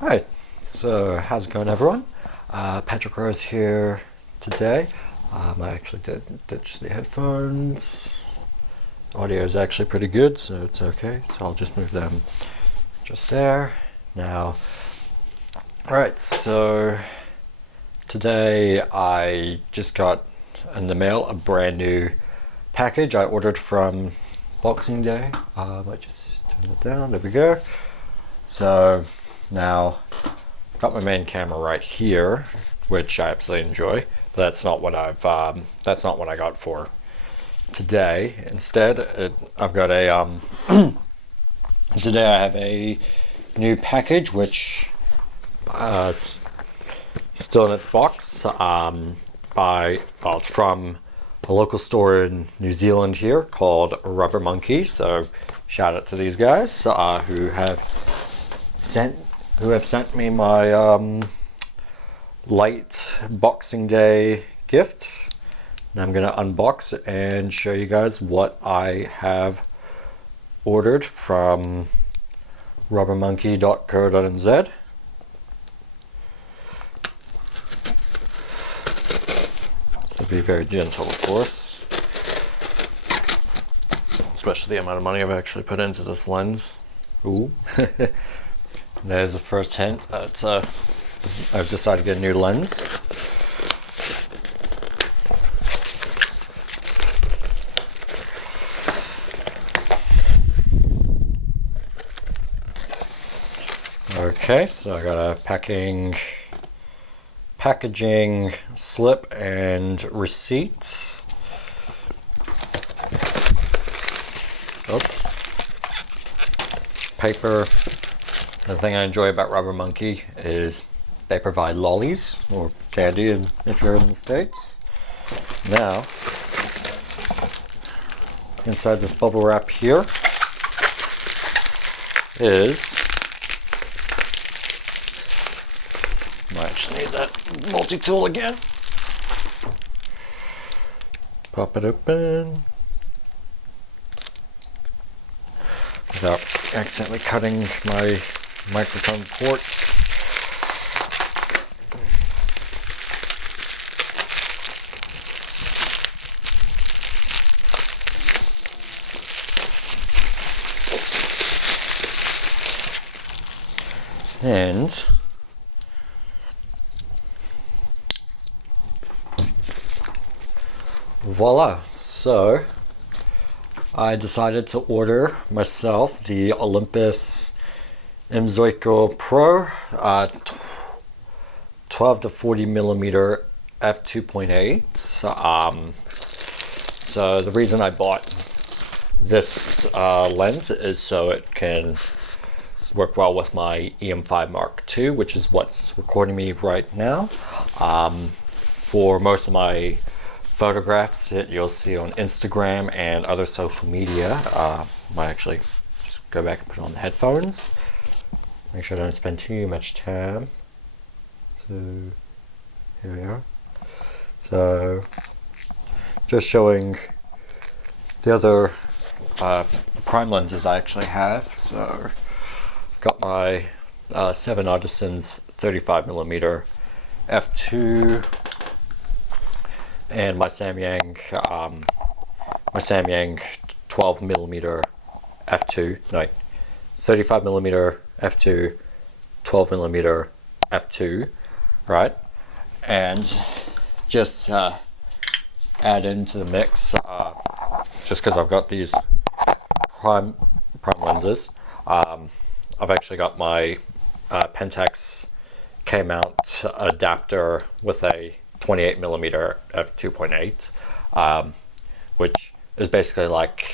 Hi, so how's it going, everyone? Patrick Rose here today. I actually did ditch the headphones. Audio is actually pretty good, so it's okay. So I'll just move them just there. Now, alright, so today I just got in the mail a brand new package I ordered from Boxing Day. I might just turn it down, there we go. So now I've got my main camera right here, which I absolutely enjoy, but that's not what I got for today. Instead, I've got a today I have a new package which it's still in its box. It's from a local store in New Zealand here called Rubber Monkey. So shout out to these guys who have sent me my late Boxing Day gift. And I'm gonna unbox it and show you guys what I have ordered from rubbermonkey.co.nz. So be very gentle, of course, especially the amount of money I've actually put into this lens. Ooh. There's the first hint that I've decided to get a new lens. Okay, so I got a packaging slip and receipt. Oh. Paper. The thing I enjoy about Rubber Monkey is they provide lollies or candy if you're in the States. Now, inside this bubble wrap here is, might actually need that multi-tool again. Pop it open without accidentally cutting my microphone port. And voila! So I decided to order myself the Olympus Ricoh Pro 12 to 40 millimeter f2.8. So the reason I bought this lens is so it can work well with my EM5 Mark II, which is what's recording me right now. For most of my photographs that you'll see on Instagram and other social media, might actually just go back and put on the headphones. Make sure I don't spend too much time. So here we are. So just showing the other prime lenses I actually have. So I've got my 7 Artisans 35 millimeter f2 and my Samyang 12 millimeter f2. No, 35 millimeter f2, 12 millimeter f2, right? And just add into the mix, just because I've got these prime lenses. I've actually got my Pentax K-mount adapter with a 28 millimeter f2.8, which is basically like,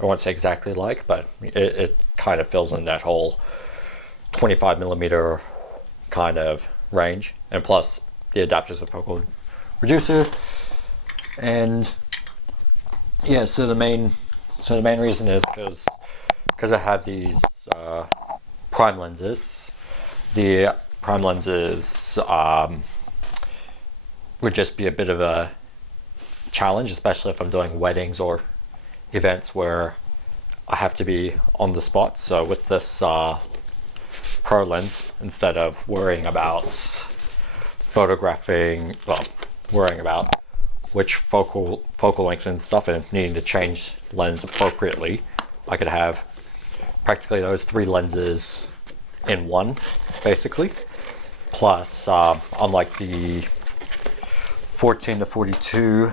I won't say exactly like, but it kind of fills in that whole 25 millimeter kind of range, and plus the adapter's a focal reducer. And yeah, so the main reason is because I have these prime lenses. The prime lenses would just be a bit of a challenge, especially if I'm doing weddings or events where I have to be on the spot. So with this pro lens instead of worrying about photographing, well, worrying about which focal length and stuff and needing to change lens appropriately. I could have practically those 3 lenses in one, basically. Plus, unlike the 14 to 42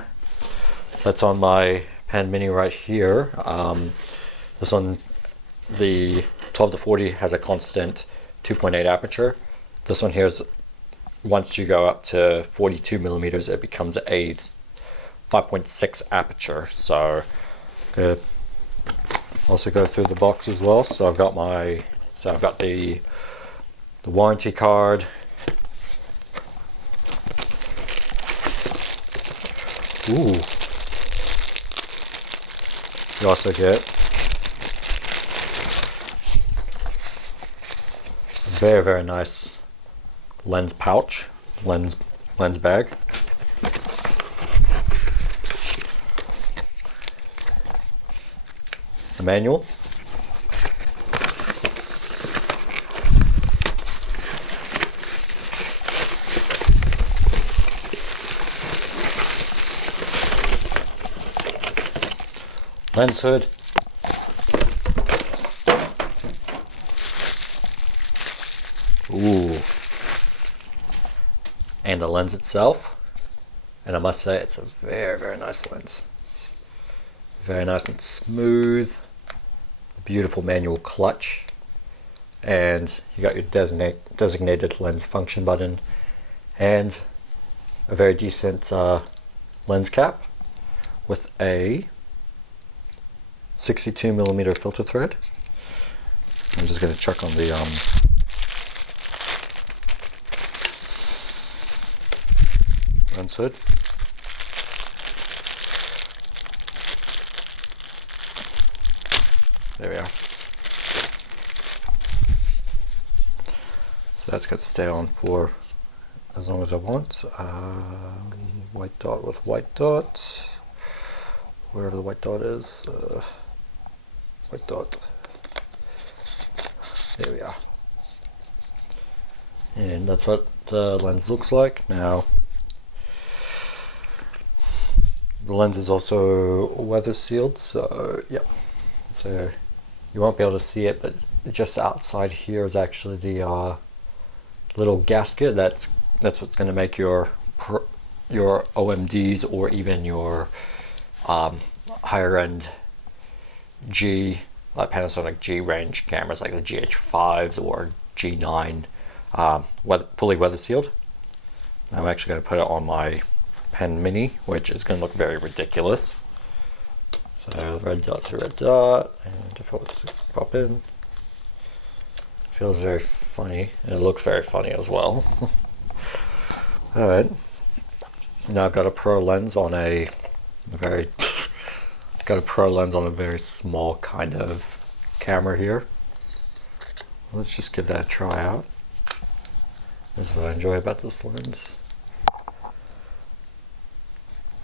that's on my Pen Mini right here, this one, the 12 to 40 has a constant 2.8 aperture. This one here is, once you go up to 42 millimeters, it becomes a 5.6 aperture. So good. Also go through the box as well. So I've got the warranty card. Ooh. You also get a very, very nice lens pouch, lens bag. The manual. Lens hood. Ooh. And the lens itself. And I must say, it's a very, very nice lens. It's very nice and smooth. Beautiful manual clutch. And you got your designated lens function button. And a very decent lens cap with a 62 millimeter filter thread. I'm just going to check on the lens hood. There we are. So that's going to stay on for as long as I want. White dot with white dot. Wherever the white dot is. White dot. There we are. And that's what the lens looks like. Now, the lens is also weather sealed, so yep. So you won't be able to see it, but just outside here is actually the little gasket. That's what's going to make your OMDs or even your higher end G, like Panasonic G range cameras like the GH5s or G9 fully weather sealed. I'm actually going to put it on my Pen Mini, which is going to look very ridiculous. So red dot to red dot, and if I was to pop in, feels very funny, and it looks very funny as well. Alright, now I've got a pro lens on a very small kind of camera here. Let's just give that a try out. This is what I enjoy about this lens.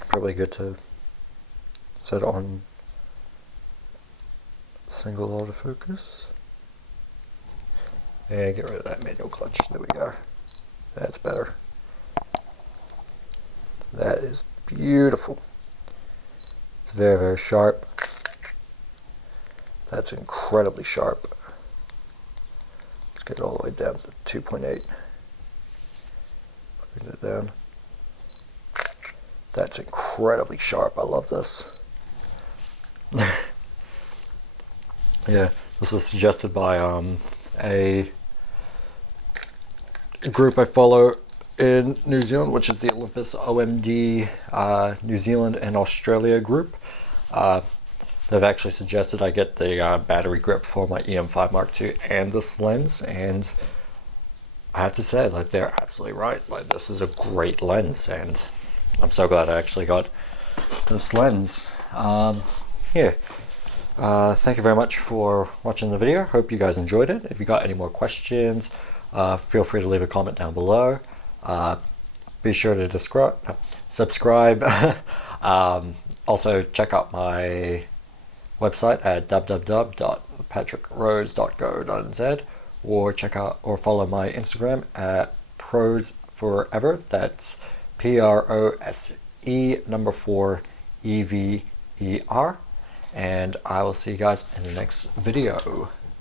Probably good to set on single autofocus and get rid of that manual clutch. There we go. That's better. That is beautiful. It's very, very sharp. That's incredibly sharp. Let's get it all the way down to 2.8. Putting it down. That's incredibly sharp. I love this. Yeah, this was suggested by a group I follow in New Zealand, which is the Olympus OMD New Zealand and Australia group. They've actually suggested I get the battery grip for my EM5 Mark II and this lens, and I have to say, like, they're absolutely right. Like, this is a great lens, and I'm so glad I actually got this lens. Yeah. Thank you very much for watching the video. Hope you guys enjoyed it. If you got any more questions, feel free to leave a comment down below. Be sure to subscribe. Also check out my website at www.patrickrose.co.nz, or check out or follow my Instagram at Pros Forever. That's PROSE 4EVER. And I will see you guys in the next video.